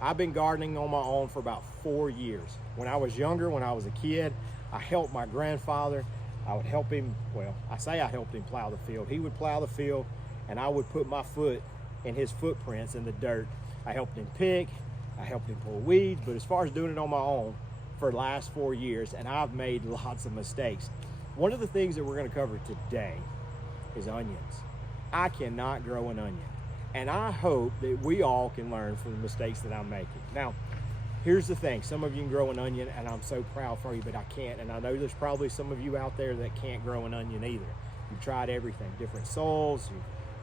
I've been gardening on my own for about 4 years. When I was younger, when I was a kid, I helped my grandfather. I would help him, well, I say I helped him plow the field. He would plow the field and I would put my foot in his footprints in the dirt. I helped him pick, I helped him pull weeds, but as far as doing it on my own for the last 4 years, and I've made lots of mistakes. One of the things that we're gonna cover today is onions. I cannot grow an onion, and I hope that we all can learn from the mistakes that I'm making. Now, here's the thing, some of you can grow an onion, and I'm so proud for you, but I can't, and I know there's probably some of you out there that can't grow an onion either. You've tried everything, different soils,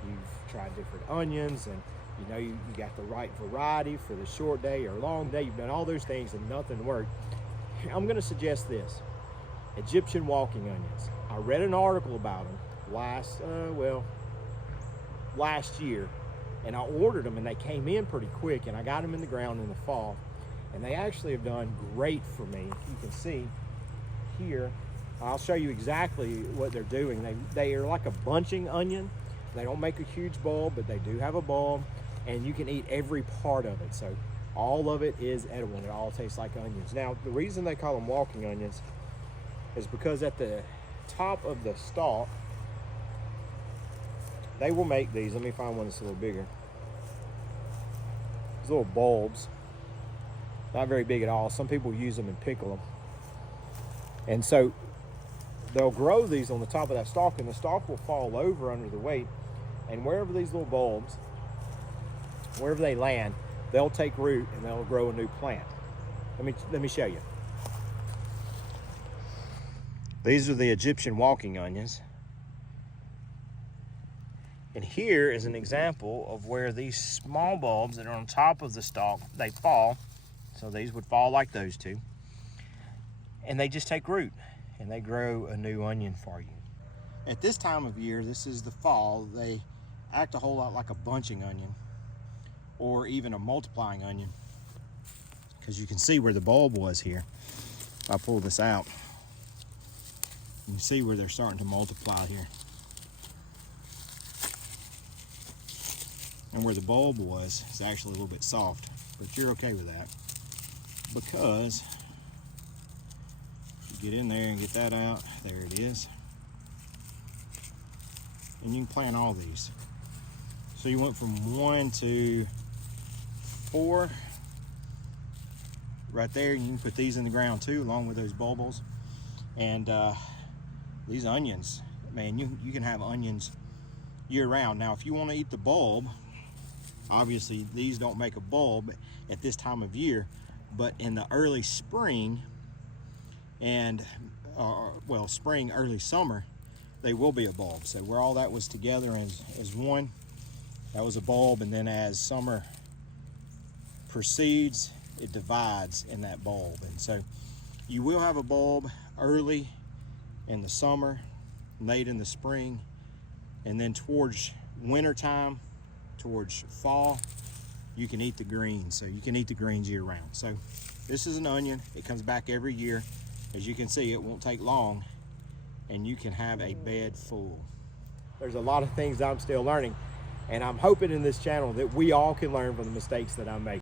you've tried different onions, and you know you got the right variety for the short day or long day. You've done all those things and nothing worked. I'm gonna suggest this, Egyptian walking onions. I read an article about them last year, and I ordered them and they came in pretty quick, and I got them in the ground in the fall, and they actually have done great for me. You can see here, I'll show you exactly what they're doing. They are like a bunching onion. They don't make a huge bulb, but they do have a bulb, and you can eat every part of it. So all of it is edible, and it all tastes like onions. Now, the reason they call them walking onions is because at the top of the stalk, they will make these. Let me find one that's a little bigger. These little bulbs, not very big at all. Some people use them and pickle them. And so they'll grow these on the top of that stalk, and the stalk will fall over under the weight, and wherever these little bulbs, wherever they land, they'll take root and they'll grow a new plant. Let me show you. These are the Egyptian walking onions. And here is an example of where these small bulbs that are on top of the stalk, they fall. So these would fall like those two. And they just take root and they grow a new onion for you. At this time of year, this is the fall, they act a whole lot like a bunching onion or even a multiplying onion, because you can see where the bulb was here. If I pull this out, you can see where they're starting to multiply here. And where the bulb was is actually a little bit soft, but you're okay with that because you get in there and get that out. There it is. And you can plant all these. So you went from 1 to 4 right there. You can put these in the ground too, along with those bulbils. And these onions, man, you can have onions year round. Now, if you want to eat the bulb, obviously these don't make a bulb at this time of year, but in the early spring and well, spring, early summer, they will be a bulb. So where all that was together as one, that was a bulb, and then as summer proceeds, it divides in that bulb. And so you will have a bulb early in the summer, late in the spring, and then towards winter time, towards fall, you can eat the greens. So you can eat the greens year round. So this is an onion. It comes back every year. As you can see, it won't take long, and you can have a bed full. There's a lot of things I'm still learning, and I'm hoping in this channel that we all can learn from the mistakes that I'm making.